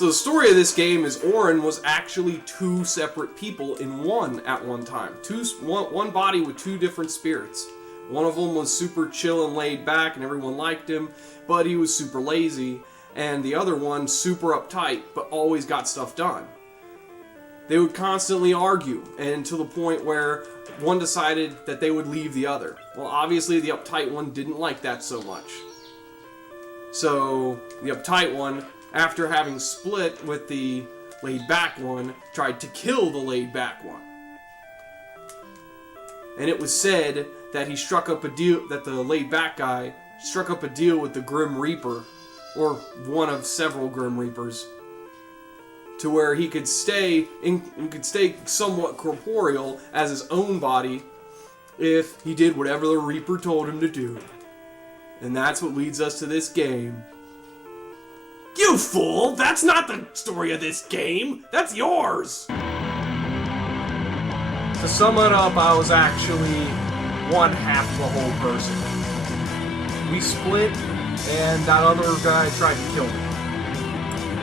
So the story of this game is Orin was actually two separate people in one at one time. One body with two different spirits. One of them was super chill and laid back and everyone liked him, but he was super lazy. And the other one, super uptight, but always got stuff done. They would constantly argue, and to the point where one decided that they would leave the other. Well, obviously the uptight one didn't like that so much. So, the uptight one, after having split with the laid-back one, tried to kill the laid-back one. And it was said that he struck up a deal, that the laid-back guy struck up a deal with the Grim Reaper, or one of several Grim Reapers, to where he could stay somewhat corporeal as his own body if he did whatever the Reaper told him to do. And that's what leads us to this game. You fool! That's not the story of this game! That's yours! To sum it up, I was actually one half the whole person. We split, and that other guy tried to kill me.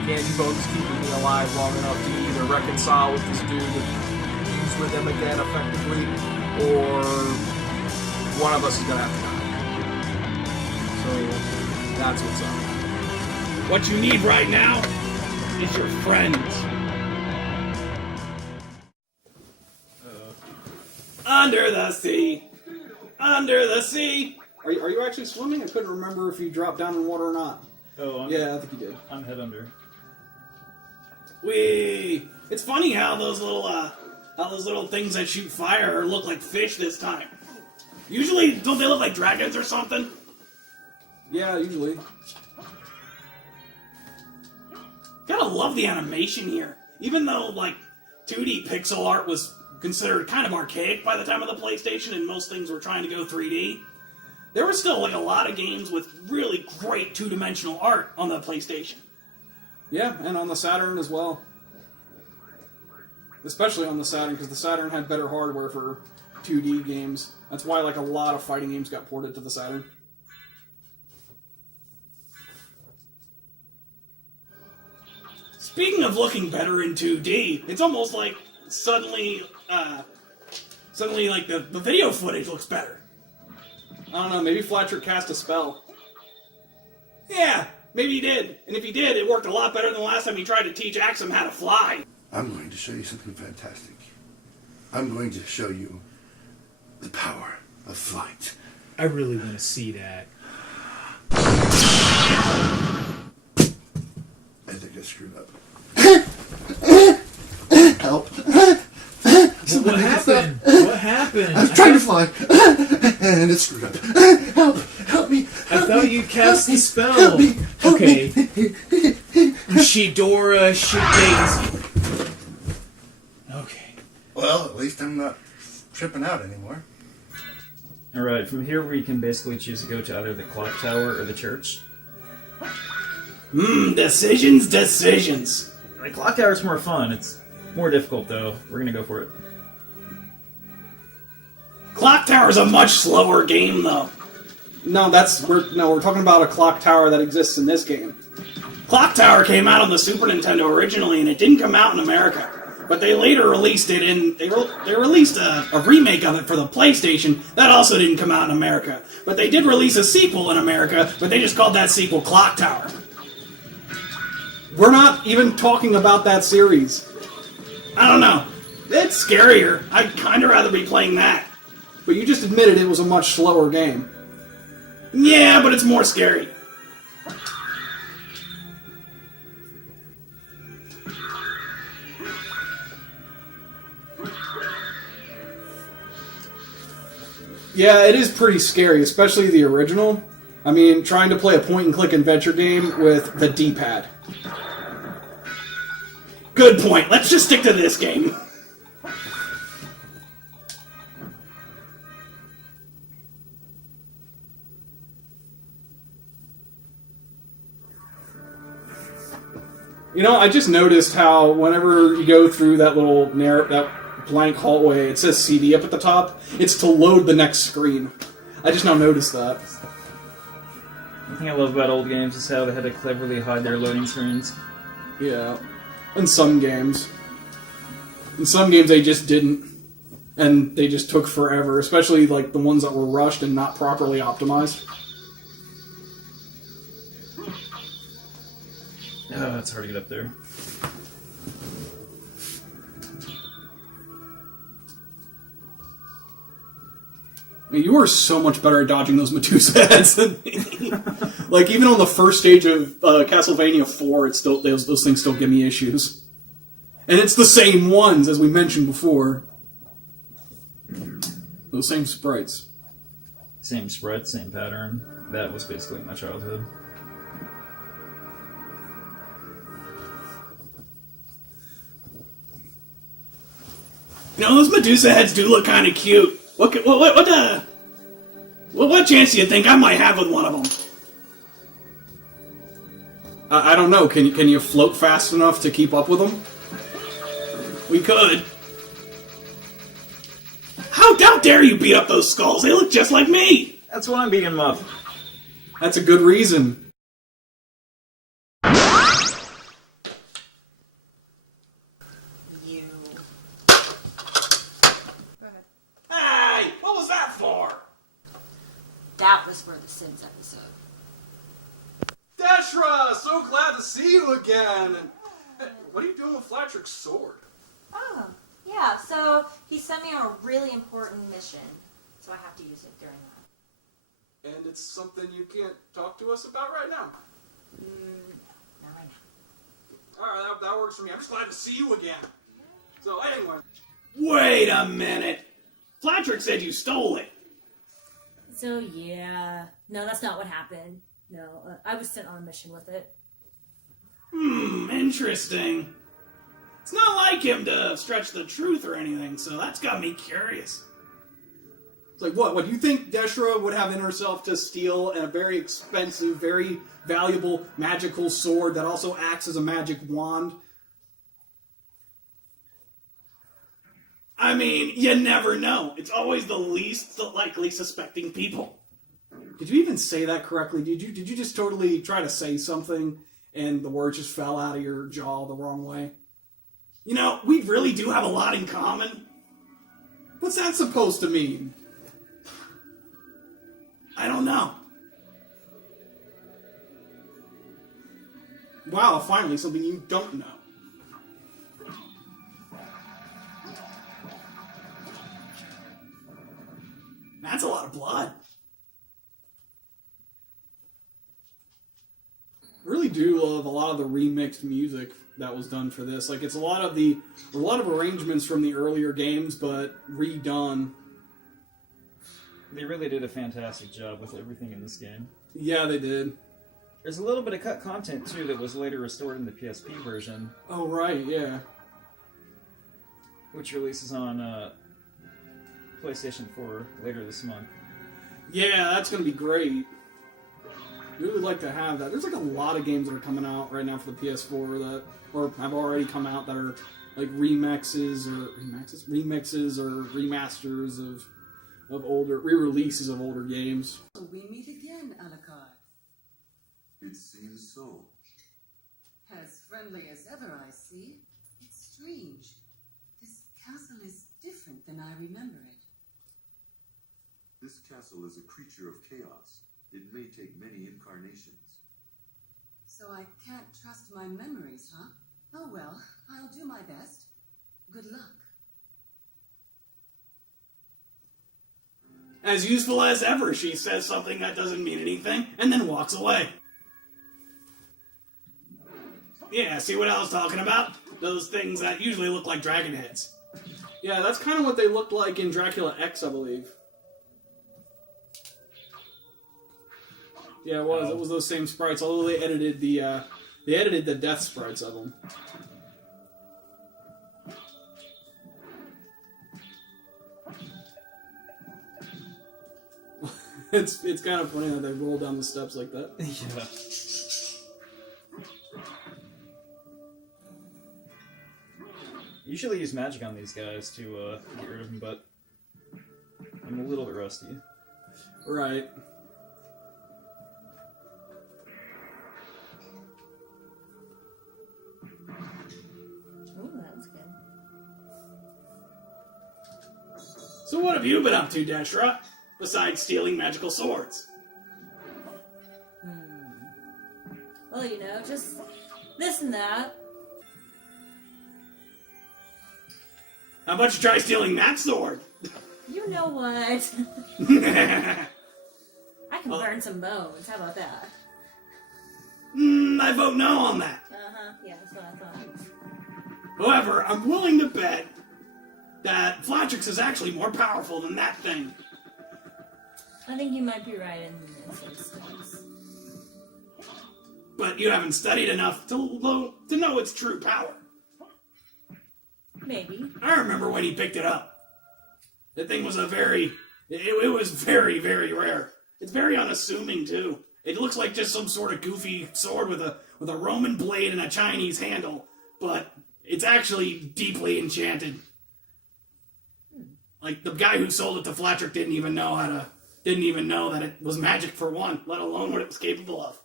And you both keeping me alive long enough to either reconcile with this dude and fuse with him again effectively, or one of us is gonna have to die. So that's what's up. What you need right now is your friends. Under the sea. Under the sea. Are you actually swimming? I couldn't remember if you dropped down in water or not. Oh, yeah, I think you did. I'm head under. Wee! It's funny how those little things that shoot fire look like fish this time. Usually, don't they look like dragons or something? Yeah, usually. Gotta love the animation here. Even though, 2D pixel art was considered kind of archaic by the time of the PlayStation and most things were trying to go 3D, there was still, a lot of games with really great two-dimensional art on the PlayStation. Yeah, and on the Saturn as well. Especially on the Saturn, because the Saturn had better hardware for 2D games. That's why, a lot of fighting games got ported to the Saturn. Speaking of looking better in 2D, it's almost like suddenly the video footage looks better. I don't know, maybe Flatcher cast a spell. Yeah, maybe he did. And if he did, it worked a lot better than the last time he tried to teach Axum how to fly. I'm going to show you something fantastic. I'm going to show you the power of flight. I really want to see that. I think I screwed up. Help. What happened? What happened? I was trying to fly, and it screwed up. Help me. I thought you cast the spell. Help me. Okay. Shidora Shidaisy. Okay. Well, at least I'm not tripping out anymore. Alright, from here we can basically choose to go to either the clock tower or the church. Decisions. The clock tower's more fun. It's more difficult, though. We're gonna go for it. Clock Tower's a much slower game, though. No, we're talking about a clock tower that exists in this game. Clock Tower came out on the Super Nintendo originally, and it didn't come out in America. But they later released it they released a remake of it for the PlayStation. That also didn't come out in America. But they did release a sequel in America, but they just called that sequel Clock Tower. We're not even talking about that series. I don't know. It's scarier. I'd kind of rather be playing that. But you just admitted it was a much slower game. Yeah, but it's more scary. Yeah, it is pretty scary, especially the original. I mean, trying to play a point-and-click adventure game with the D-pad. Good point. Let's just stick to this game. You know, I just noticed how whenever you go through that little that blank hallway, it says CD up at the top. It's to load the next screen. I just now noticed that. The thing I love about old games is how they had to cleverly hide their loading screens. Yeah. In some games. In some games they just didn't. And they just took forever, especially like the ones that were rushed and not properly optimized. Oh, it's hard to get up there. I mean, you are so much better at dodging those Medusa heads than me. Like, even on the first stage of Castlevania 4, it's still those things still give me issues. And it's the same ones, as we mentioned before. Those same sprites. Same spread, same pattern. That was basically my childhood. You know, those Medusa heads do look kind of cute. What chance do you think I might have with one of them? I don't know. Can you float fast enough to keep up with them? We could. How dare you beat up those skulls? They look just like me. That's why I'm beating them up. That's a good reason. You. Hey, what was that for? That was for the Sims episode. Dejrah, so glad to see you again. Hey, what are you doing with Flatrick's sword? Oh, yeah, so he sent me on a really important mission, so I have to use it during that. And it's something you can't talk to us about right now. Not right now. Alright, that works for me. I'm just glad to see you again. So, anyway. Wait a minute. Flatrick said you stole it. So, yeah. No, that's not what happened. No, I was sent on a mission with it. Interesting. It's not like him to stretch the truth or anything, so that's got me curious. It's like, what? Do you think Dejrah would have in herself to steal a very expensive, very valuable magical sword that also acts as a magic wand? I mean, you never know. It's always the least likely suspecting people. Did you even say that correctly? Did you just totally try to say something and the words just fell out of your jaw the wrong way? You know, we really do have a lot in common. What's that supposed to mean? I don't know. Wow, finally something you don't know. That's a lot of blood. Really do love a lot of the remixed music that was done for this. Like, it's a lot of arrangements from the earlier games, but redone. They really did a fantastic job with everything in this game. Yeah, they did. There's a little bit of cut content, too, that was later restored in the PSP version. Oh, right, yeah. Which releases on PlayStation 4 later this month. Yeah, that's going to be great. Really like to have that. There's like a lot of games that are coming out right now for the PS4 that, or have already come out that are like remixes or remasters of older, re-releases of older games. So we meet again, Alucard. It seems so. As friendly as ever, I see. It's strange. This castle is different than I remember it. This castle is a creature of chaos. It may take many incarnations. So I can't trust my memories, huh? Oh well, I'll do my best. Good luck. As useful as ever, she says something that doesn't mean anything, and then walks away. Yeah, see what I was talking about? Those things that usually look like dragon heads. Yeah, that's kind of what they looked like in Dracula X, I believe. Yeah, it was. It was those same sprites, although they edited the death sprites of them. It's kind of funny that they roll down the steps like that. Yeah. Usually use magic on these guys to get rid of them, but I'm a little bit rusty. Right. So what have you been up to, Dejrah, besides stealing magical swords? Well, just this and that. How about you try stealing that sword? You know what? I can burn some bones. How about that? I vote no on that. Yeah, that's what I thought. However, I'm willing to bet that Flatrix is actually more powerful than that thing. I think you might be right in this instance. But you haven't studied enough to know its true power. Maybe. I remember when he picked it up. That thing was it was very, very rare. It's very unassuming, too. It looks like just some sort of goofy sword with a Roman blade and a Chinese handle, but it's actually deeply enchanted. Like, the guy who sold it to Flatrick didn't even know that it was magic for one, let alone what it was capable of.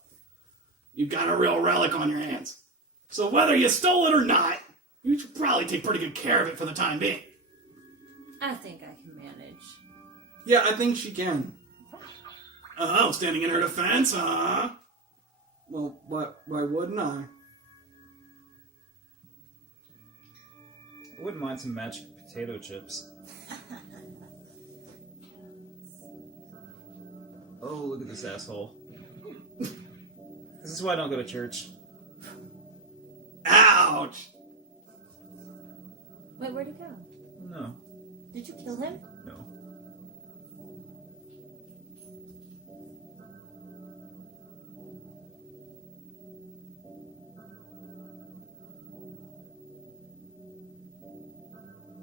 You've got a real relic on your hands. So whether you stole it or not, you should probably take pretty good care of it for the time being. I think I can manage. Yeah, I think she can. Oh, standing in her defense, huh? Well, why wouldn't I? I wouldn't mind some magic potato chips. Oh, look at this asshole. This is why I don't go to church. Ouch! Wait, where'd he go? No. Did you kill him? No.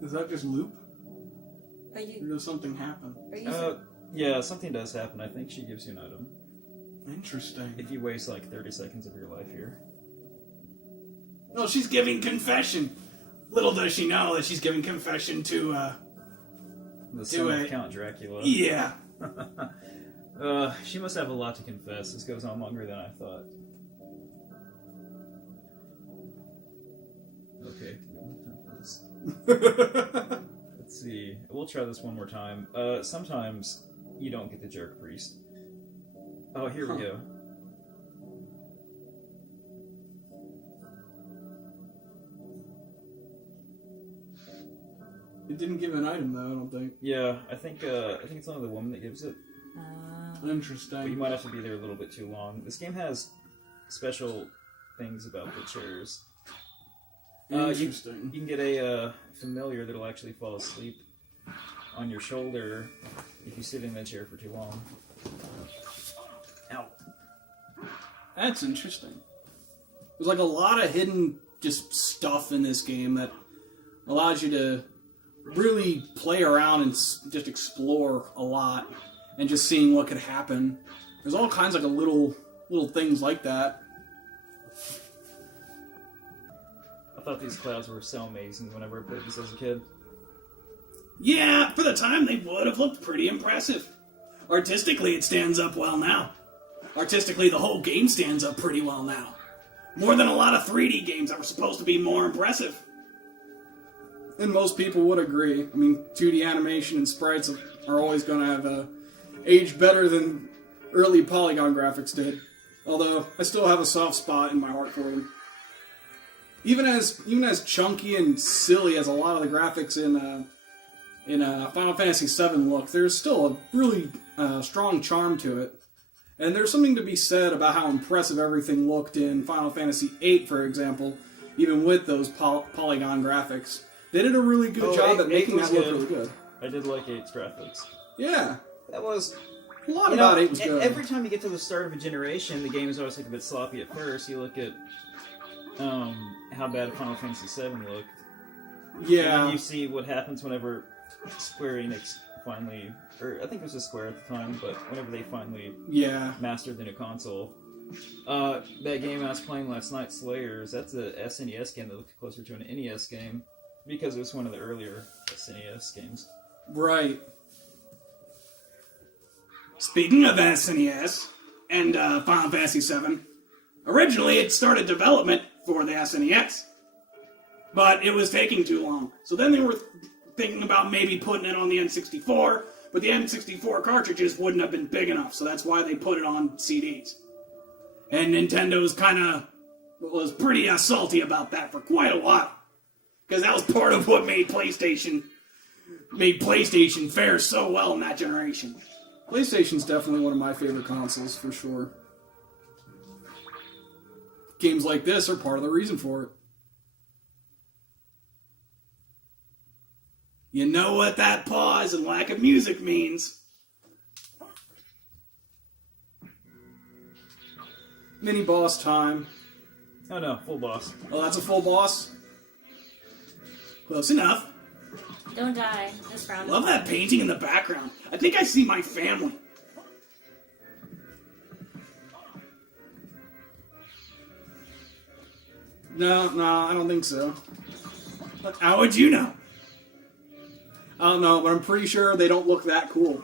Does that just loop? Are Or you? does something happen? Are you? Yeah, something does happen. I think she gives you an item. Interesting. If you waste like 30 seconds of your life here. No, she's giving confession. Little does she know that she's giving confession to, The son of Count Dracula. Yeah. She must have a lot to confess. This goes on longer than I thought. Okay, we won't have time for this. Let's see. We'll try this one more time. Sometimes you don't get the jerk priest. Oh, here we go. It didn't give an item though, I don't think. Yeah, I think it's only the woman that gives it. Interesting. But you might have to be there a little bit too long. This game has special things about the chairs. Interesting. You can get a familiar that'll actually fall asleep on your shoulder if you sit in that chair for too long. Ow. That's interesting. There's like a lot of hidden just stuff in this game that allows you to really play around and just explore a lot and just seeing what could happen. There's all kinds of like little things like that. I thought these clouds were so amazing whenever I played this as a kid. Yeah, for the time they would have looked pretty impressive. Artistically, it stands up well now. Artistically, the whole game stands up pretty well now. More than a lot of 3D games that were supposed to be more impressive. And most people would agree. I mean, 2D animation and sprites are always going to have aged better than early polygon graphics did. Although, I still have a soft spot in my heart for them. Even as chunky and silly as a lot of the graphics in Final Fantasy VII look, there's still a really strong charm to it. And there's something to be said about how impressive everything looked in Final Fantasy VIII, for example, even with those polygon graphics. They did a really good job at making that look really good. I did like 8's graphics. Yeah. That was... A lot about 8 was good. Every time you get to the start of a generation, the game is always like a bit sloppy at first. You look at how bad Final Fantasy VII looked. Yeah. And then you see what happens whenever Square Enix finally... Or I think it was just Square at the time, but whenever they finally mastered the new console. That game I was playing last night, Slayers, that's a SNES game that looked closer to an NES game. Because it was one of the earlier SNES games. Right. Speaking of SNES and Final Fantasy VII, originally it started development for the SNES, but it was taking too long. So then they were thinking about maybe putting it on the N64, but the N64 cartridges wouldn't have been big enough, so that's why they put it on CDs. And Nintendo's kind of was pretty salty about that for quite a while, because that was part of what made PlayStation fare so well in that generation. PlayStation's definitely one of my favorite consoles, for sure. Games like this are part of the reason for it. You know what that pause and lack of music means. Mini boss time. Oh no, full boss. Oh, that's a full boss? Close enough. Don't die. This round. Love that painting in the background. I think I see my family. No, I don't think so. How would you know? I don't know, but I'm pretty sure they don't look that cool.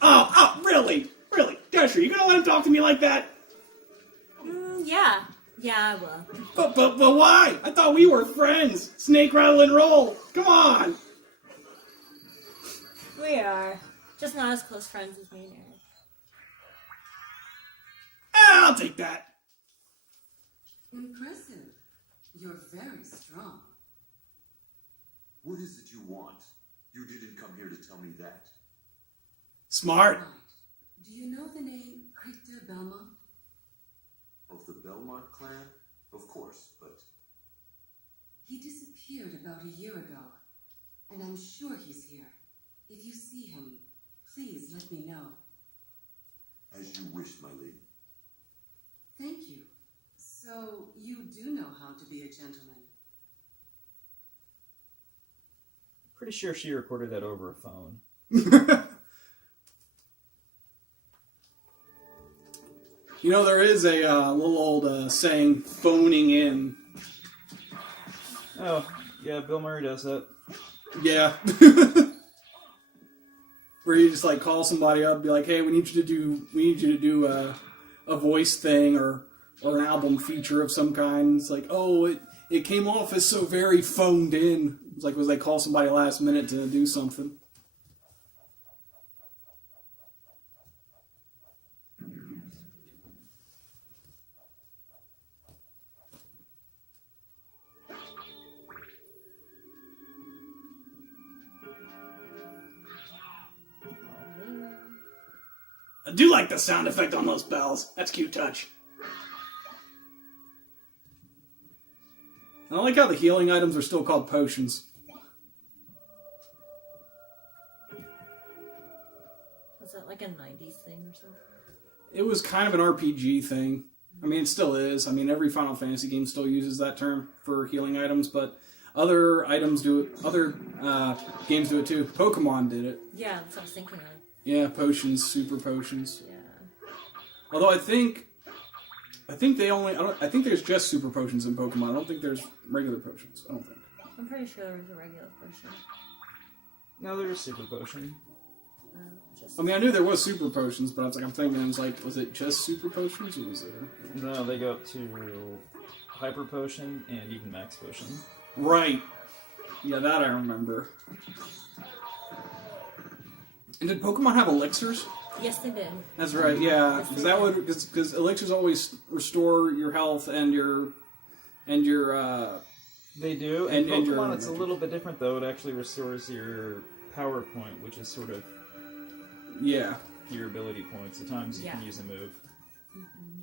Oh, really? Really? Dejrah, you gonna let him talk to me like that? Yeah. Yeah, I will. But why? I thought we were friends. Snake, rattle, and roll. Come on. We are. Just not as close friends as me and Eric. I'll take that. Impressive. You're very strong. What is it you want? You didn't come here to tell me that. Smart. Right. Do you know the name Pt2 Belmont? Of the Belmont clan? Of course, but... He disappeared about a year ago, and I'm sure he's here. If you see him, please let me know. As you wish, my lady. Thank you. So, you do know how to be a gentleman. Pretty sure she recorded that over a phone. You know, there is a little old saying, phoning in. Oh, yeah, Bill Murray does that. Yeah. Where you just like call somebody up and be like, hey, we need you to do a voice thing or an album feature of some kind. It's like, oh, it came off as so very phoned in. It's like, was they call somebody last minute to do something? I do like the sound effect on those bells. That's cute touch. I like how the healing items are still called potions. Was that like a 90s thing or something? It was kind of an RPG thing. I mean, it still is. I mean, every Final Fantasy game still uses that term for healing items, but other items do it. Other games do it too. Pokemon did it. Yeah, that's what I was thinking of. Yeah, potions, super potions. Yeah. Although I think they only. I think there's just super potions in Pokemon. I don't think there's regular potions. I don't think. I'm pretty sure there was a regular potion. No, there's super potion. I mean, I knew there was super potions, but I was like, was it just super potions, or was there? No, they go up to hyper potion and even max potion. Right. Yeah, that I remember. And did Pokemon have elixirs? Yes, they did. That's right. Yeah, because elixirs always restore your health and your. They do. And Pokemon, your, it's a little bit different though. It actually restores your power point, which is sort of. Yeah. Your ability points. The times you can use a move. Mm-hmm.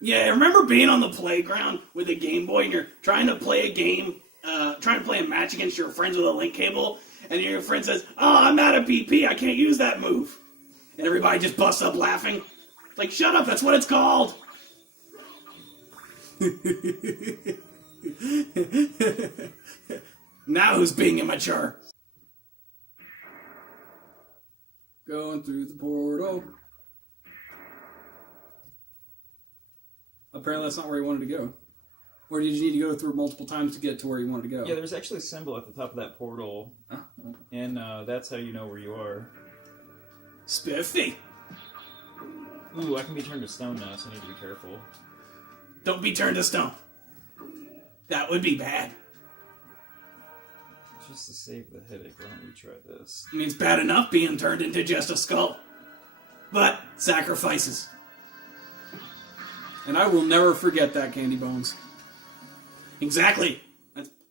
Yeah, remember being on the playground with a Game Boy and you're trying to play a game, trying to play a match against your friends with a link cable, and your friend says, "Oh, I'm out of BP, I can't use that move." And everybody just busts up laughing. It's like, shut up, that's what it's called. Now who's being immature? Going through the portal. Apparently that's not where you wanted to go. Or did you need to go through it multiple times to get to where you wanted to go? Yeah, there's actually a symbol at the top of that portal. And that's how you know where you are. Spiffy. Ooh, I can be turned to stone now, so I need to be careful. Don't be turned to stone. That would be bad. Just to save the headache, why don't we try this? I mean, it's bad enough being turned into just a skull. But, sacrifices. And I will never forget that, Candy Bones. Exactly.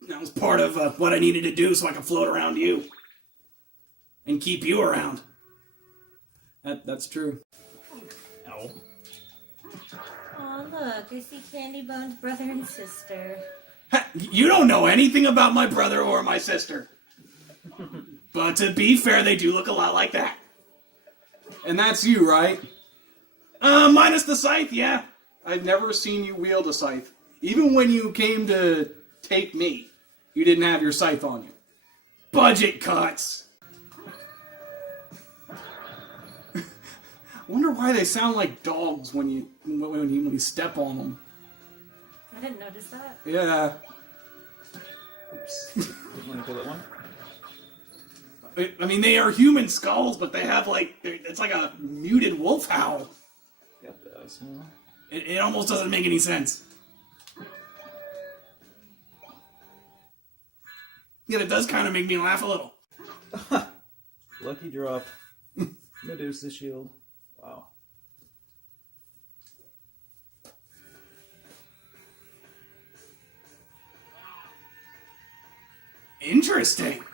That was part of what I needed to do so I could float around you. And keep you around. That's true. Ow. Oh, look, I see Candy Bone's brother and sister. You don't know anything about my brother or my sister. But to be fair, they do look a lot like that. And that's you, right? Minus the scythe, yeah. I've never seen you wield a scythe. Even when you came to take me, you didn't have your scythe on you. Budget cuts. I wonder why they sound like dogs when you step on them. I didn't notice that. Yeah. Oops. Didn't want to kill that one. I mean, they are human skulls, but they have it's like a muted wolf howl. Got the ice smell. It almost doesn't make any sense. Yet it does kind of make me laugh a little. Lucky drop. Medusa shield. Wow. Interesting.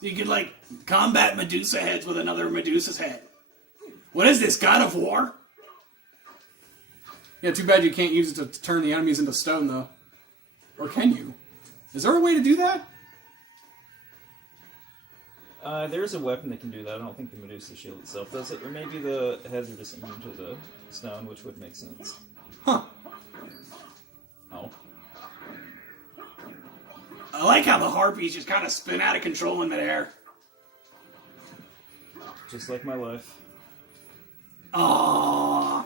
So you could, combat Medusa heads with another Medusa's head. What is this, God of War? Yeah, too bad you can't use it to turn the enemies into stone, though. Or can you? Is there a way to do that? There's a weapon that can do that. I don't think the Medusa shield itself does it. Or maybe the heads are just immune to the stone, which would make sense. Huh. Oh. I like how the harpies just kind of spin out of control in midair. Just like my life. Aww.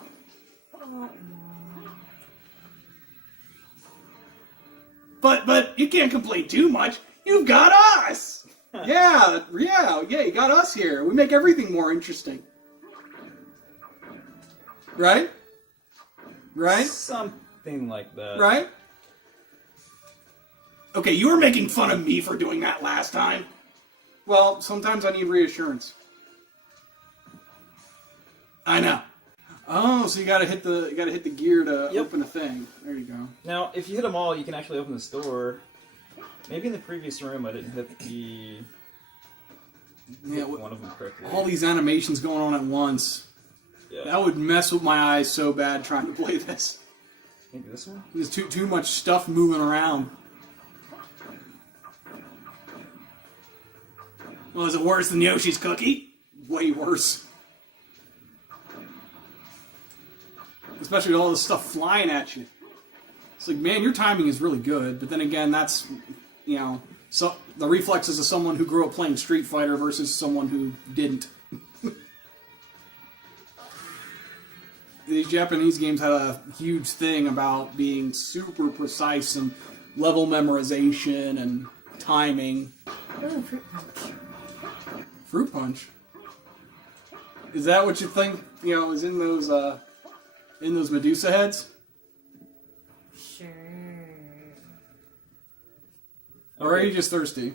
But you can't complain too much. You've got us. Yeah, you got us here. We make everything more interesting. Right? Right? Something like that. Right? Okay, you were making fun of me for doing that last time. Well, sometimes I need reassurance. I know. Oh, so you gotta hit the gear to open a thing. There you go. Now, if you hit them all, you can actually open this door. Maybe in the previous room I didn't hit one of them correctly. All these animations going on at once. Yeah. That would mess with my eyes so bad trying to play this. Maybe this one? There's too much stuff moving around. Well, is it worse than Yoshi's Cookie? Way worse. Especially with all this stuff flying at you. It's like, man, your timing is really good, but then again, that's, so the reflexes of someone who grew up playing Street Fighter versus someone who didn't. These Japanese games had a huge thing about being super precise and level memorization and timing. Ooh, fruit punch. Fruit punch? Is that what you think, is in those Medusa heads? Sure. Or are you just thirsty?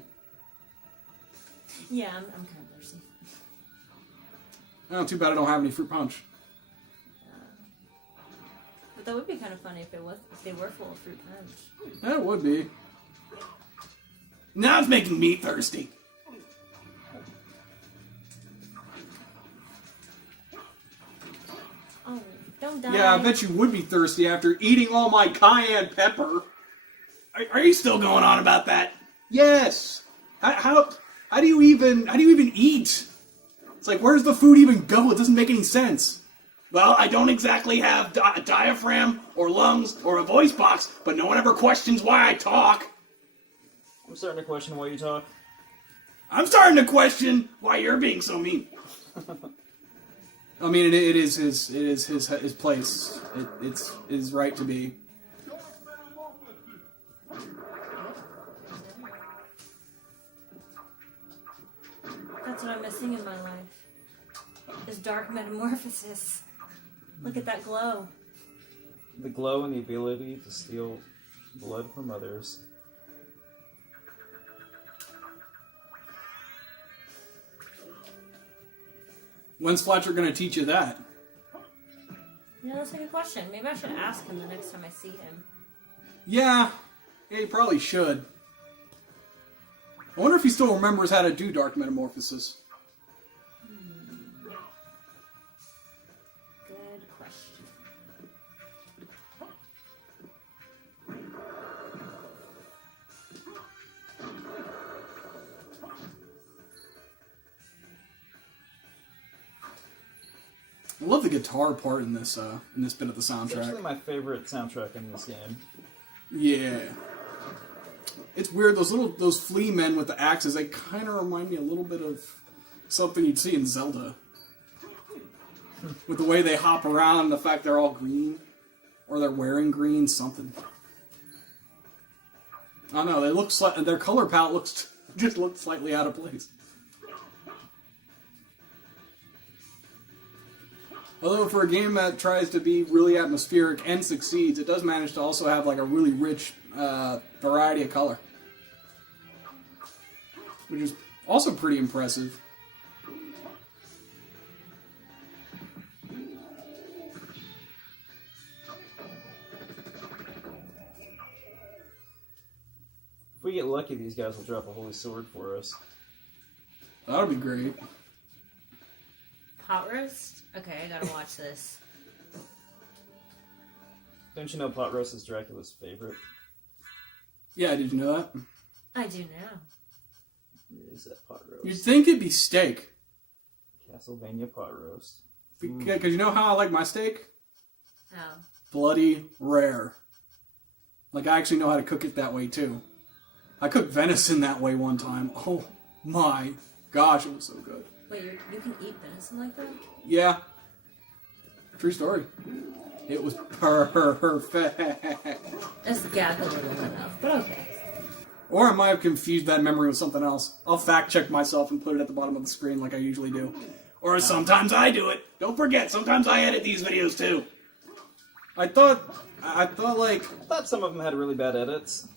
Yeah, I'm kind of thirsty. Oh, too bad I don't have any fruit punch. But that would be kind of funny if they were full of fruit punch. That would be. Now it's making me thirsty. Oh, don't die. Yeah, I bet you would be thirsty after eating all my cayenne pepper. Are you still going on about that? Yes. How do you even eat? It's like, where's the food even go? It doesn't make any sense. Well, I don't exactly have a diaphragm or lungs or a voice box, but no one ever questions why I talk. I'm starting to question why you talk. I'm starting to question why you're being so mean. I mean, it is his place. It's his right to be. That's what I'm missing in my life. Is dark metamorphosis. Look at that glow. The glow and the ability to steal blood from others. When's Fletcher going to teach you that? Yeah, that's a good question. Maybe I should ask him the next time I see him. Yeah, he probably should. I wonder if he still remembers how to do Dark Metamorphosis. Good question. I love the guitar part in this bit of the soundtrack. It's actually my favorite soundtrack in this game. Yeah. It's weird, those flea men with the axes, they kind of remind me a little bit of something you'd see in Zelda. With the way they hop around and the fact they're all green. Or they're wearing green, something. I don't know, they look their color palette looks slightly out of place. Although for a game that tries to be really atmospheric and succeeds, it does manage to also have like a really rich variety of color. Which is also pretty impressive. If we get lucky, these guys will drop a holy sword for us. That would be great. Pot roast? Okay, I gotta watch this. Don't you know pot roast is Dracula's favorite? Yeah, did you know that? I do now. Where is that pot roast? You'd think it'd be steak. Castlevania pot roast. Because you know how I like my steak? How? Bloody rare. Like, I actually know how to cook it that way, too. I cooked venison that way one time. Oh my gosh, it was so good. Wait, you can eat venison like that? Yeah. True story. It was perfect. That's gap a little enough, but okay. Or I might have confused that memory with something else. I'll fact check myself and put it at the bottom of the screen like I usually do. Or sometimes I do it. Don't forget, sometimes I edit these videos too. I thought some of them had really bad edits.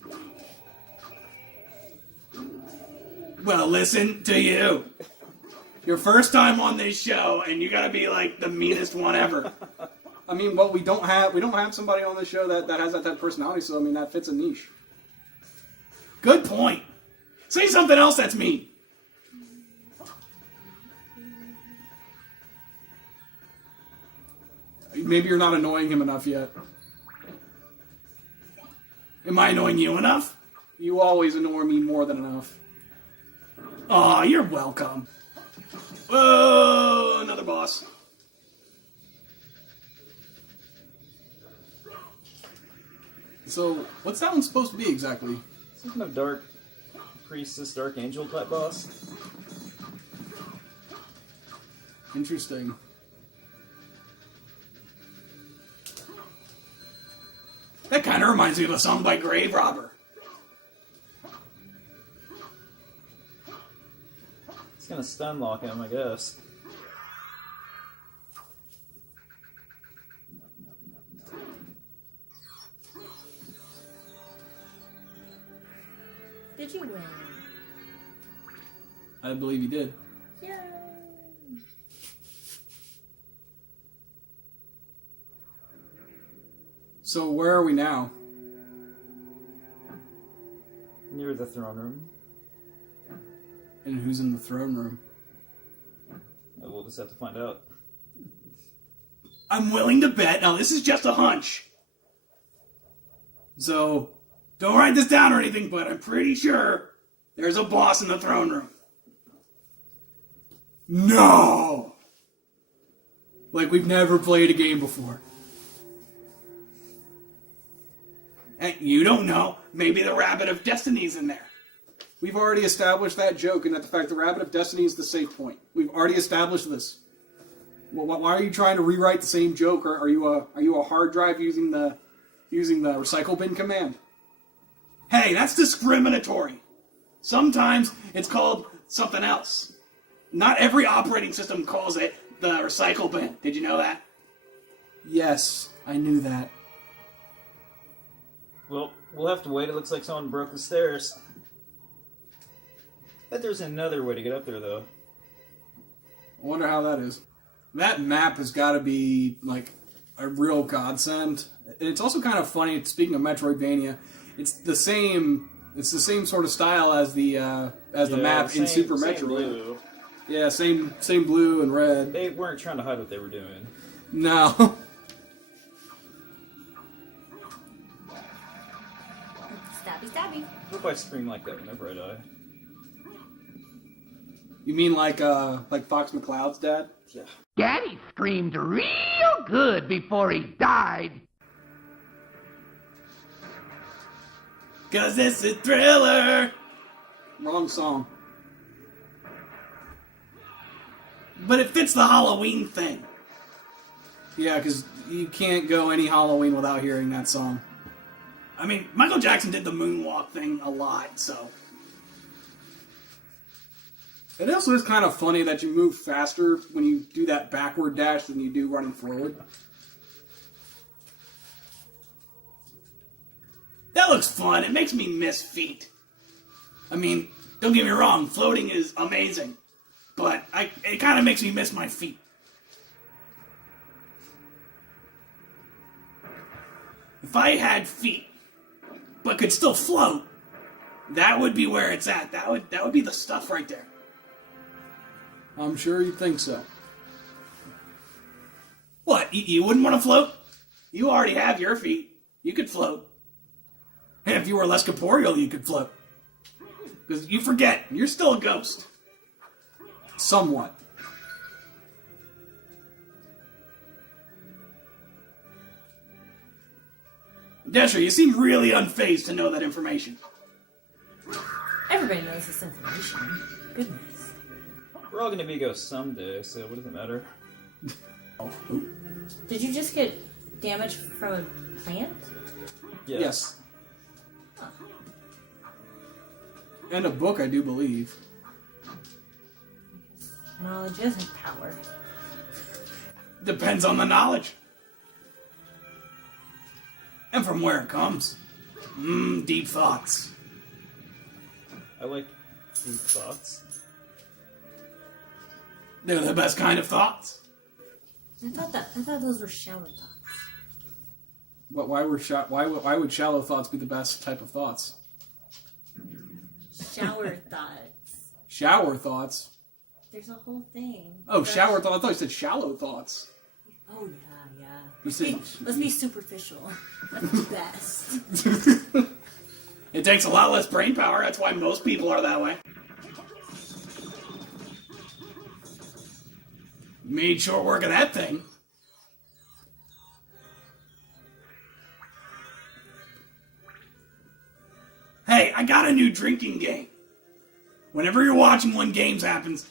Well, listen to you. Your first time on this show, and you gotta be like the meanest one ever. I mean, well, we don't have somebody on the show that has that type of personality, so I mean that fits a niche. Good point. Say something else that's mean. Maybe you're not annoying him enough yet. Am I annoying you enough? You always annoy me more than enough. Aw, you're welcome. Whoa, another boss. So, what's that one supposed to be exactly? Some kind of dark priestess, dark angel type boss. Interesting. That kind of reminds me of a song by Grave Robber. It's gonna stun lock him, I guess. Did you win? I believe you did. Yay! So, where are we now? Near the throne room. And who's in the throne room? We'll just have to find out. I'm willing to bet, now this is just a hunch. So, don't write this down or anything, but I'm pretty sure there's a boss in the throne room. No! Like we've never played a game before. Hey, you don't know. Maybe the Rabbit of Destiny's in there. We've already established that joke, and that the fact the Rabbit of Destiny is the safe point. We've already established this. Well, why are you trying to rewrite the same joke? Or are you a hard drive using the recycle bin command? Hey, that's discriminatory. Sometimes it's called something else. Not every operating system calls it the recycle bin. Did you know that? Yes, I knew that. Well, we'll have to wait. It looks like someone broke the stairs. Bet there's another way to get up there, though. I wonder how that is. That map has got to be like a real godsend. It's also kind of funny. Speaking of Metroidvania, it's the same sort of style as the map in Super Metroid. Blue. Yeah, same blue and red. They weren't trying to hide what they were doing. No. Stabby, stabby. I hope I scream like that whenever I die. You mean like Fox McCloud's dad? Yeah. Daddy screamed real good before he died. 'Cause it's a thriller. Wrong song. But it fits the Halloween thing. Yeah, because you can't go any Halloween without hearing that song. I mean, Michael Jackson did the moonwalk thing a lot, so... It also is kind of funny that you move faster when you do that backward dash than you do running forward. That looks fun. It makes me miss feet. I mean, don't get me wrong, floating is amazing. But it kind of makes me miss my feet. If I had feet, but could still float, that would be where it's at. That would be the stuff right there. I'm sure you'd think so. What, you wouldn't want to float? You already have your feet. You could float. And if you were less corporeal, you could float. Because you forget, you're still a ghost. Somewhat. Dejrah, you seem really unfazed to know that information. Everybody knows this information. Goodness. We're all gonna be ghosts someday, so what does it matter? Did you just get damage from a plant? Yes. And a book, I do believe. Knowledge isn't power. Depends on the knowledge. And from where it comes. Deep thoughts. I like deep thoughts. They're the best kind of thoughts. I thought those were shallow thoughts. But why would shallow thoughts be the best type of thoughts? Shower thoughts. Shower thoughts? There's a whole thing. Oh, shower thoughts. I thought you said shallow thoughts. Oh, yeah. You said... Let's be superficial. That's the best. It takes a lot less brain power. That's why most people are that way. Made short work of that thing. Hey, I got a new drinking game. Whenever you're watching when games happens,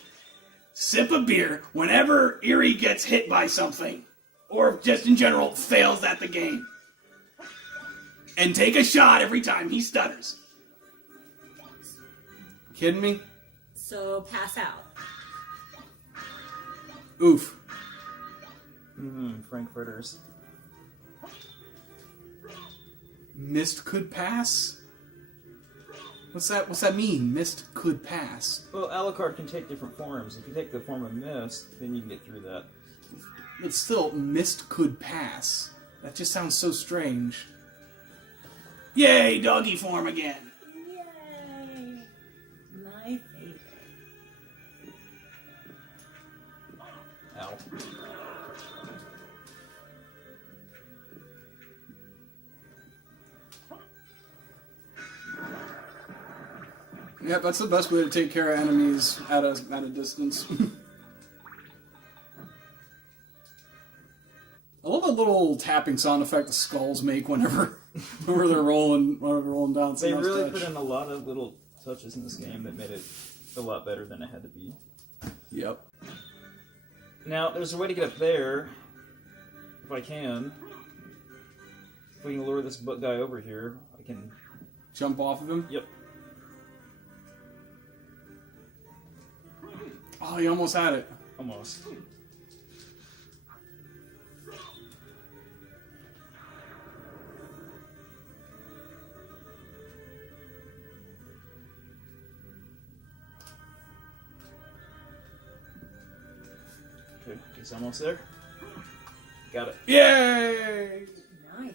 sip a beer whenever Eerie gets hit by something, or just in general fails at the game. And take a shot every time he stutters. Kidding me? So pass out. Oof. Frankfurters. Mist could pass? What's that mean? Mist could pass. Well, Alucard can take different forms. If you take the form of mist, then you can get through that. But still, mist could pass. That just sounds so strange. Yay, doggy form again. Yay! My favorite. Ow. Yep, that's the best way to take care of enemies at a distance. I love that little tapping sound effect the skulls make whenever they're rolling down. They really put in a lot of little touches in this game that made it a lot better than it had to be. Yep. Now, there's a way to get up there, if I can. If we can lure this guy over here, I can... Jump off of him? Yep. Oh, you almost had it. Almost. Okay, He's almost there. Got it. Yay! Nice.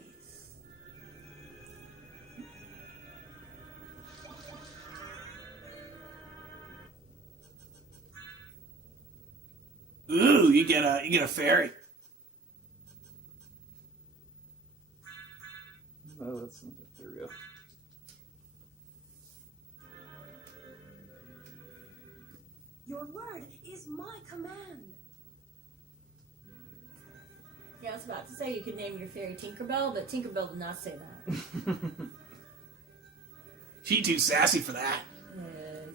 Ooh, you get a fairy. Oh, that's there we go. Your word is my command. Yeah, I was about to say you could name your fairy Tinkerbell, but Tinkerbell did not say that. She too sassy for that. Yes.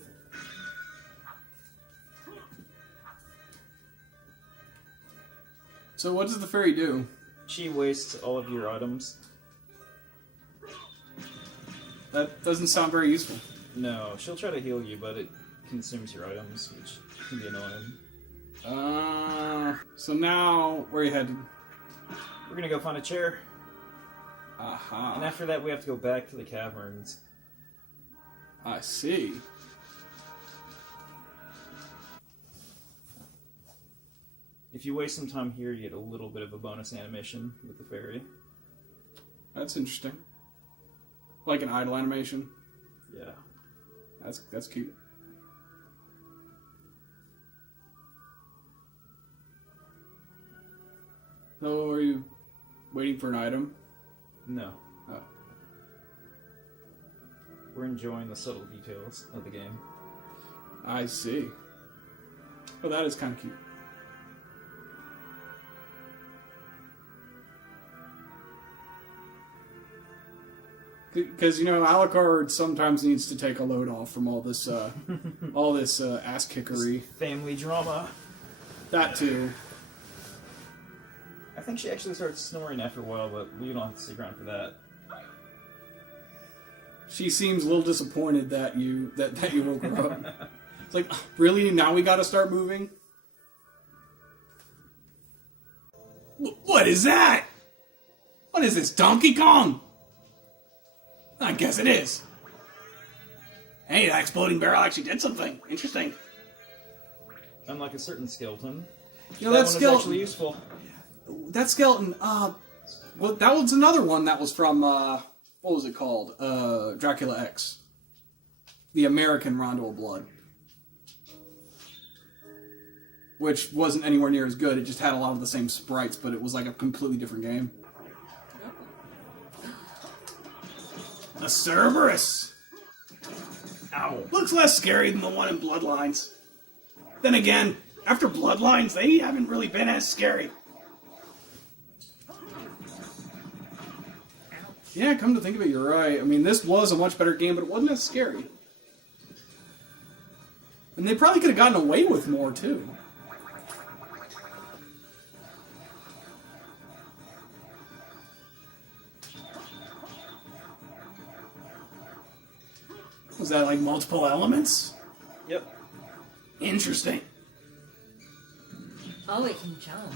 So what does the fairy do? She wastes all of your items. That doesn't sound very useful. No, she'll try to heal you, but it consumes your items, which can be annoying. So now, where are you headed? We're gonna go find a chair. Aha. And after that, we have to go back to the caverns. I see. If you waste some time here, you get a little bit of a bonus animation with the fairy. That's interesting. Like an idle animation. Yeah. That's cute. So, are you waiting for an item? No. Oh. We're enjoying the subtle details of the game. I see. Well, that is kind of cute. Because, you know, Alucard sometimes needs to take a load off from all this ass kickery. Family drama. That too. I think she actually starts snoring after a while, but we don't have to stick around for that. She seems a little disappointed that you woke her up. It's like, really? Now we gotta start moving? What is that? What is this, Donkey Kong? I guess it is. Hey, that exploding barrel actually did something interesting. Unlike a certain skeleton. You know, that one skeleton is actually useful. That skeleton, well, that was another one that was from, what was it called? Dracula X. The American Rondo of Blood. Which wasn't anywhere near as good, it just had a lot of the same sprites, but it was like a completely different game. The Cerberus. Ow. Looks less scary than the one in Bloodlines. Then again, after Bloodlines, they haven't really been as scary. Yeah, come to think of it, you're right. I mean, this was a much better game, but it wasn't as scary. And they probably could have gotten away with more, too. Was that like multiple elements? Yep. Interesting. Oh, it can jump.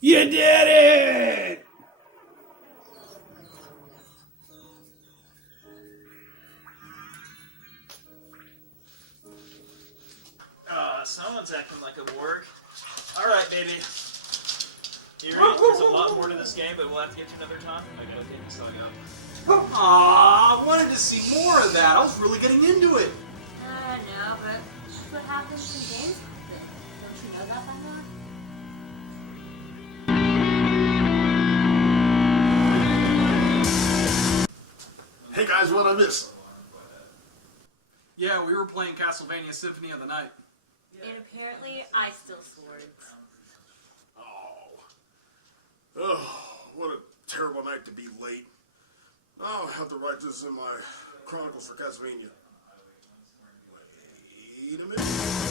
You did it! Someone's acting like a warg. Alright, baby. Eerie, there's a lot more to this game, but we'll have to get to another time. I gotta take this dog out. Aw, I wanted to see more of that. I was really getting into it. I know, but that's what happens in games like this. Don't you know that by now? Hey guys, what I miss? Yeah, we were playing Castlevania Symphony of the Night. And apparently, I steal swords. Oh, what a terrible night to be late. I'll have to write this in my chronicles for Castlevania. Wait a minute.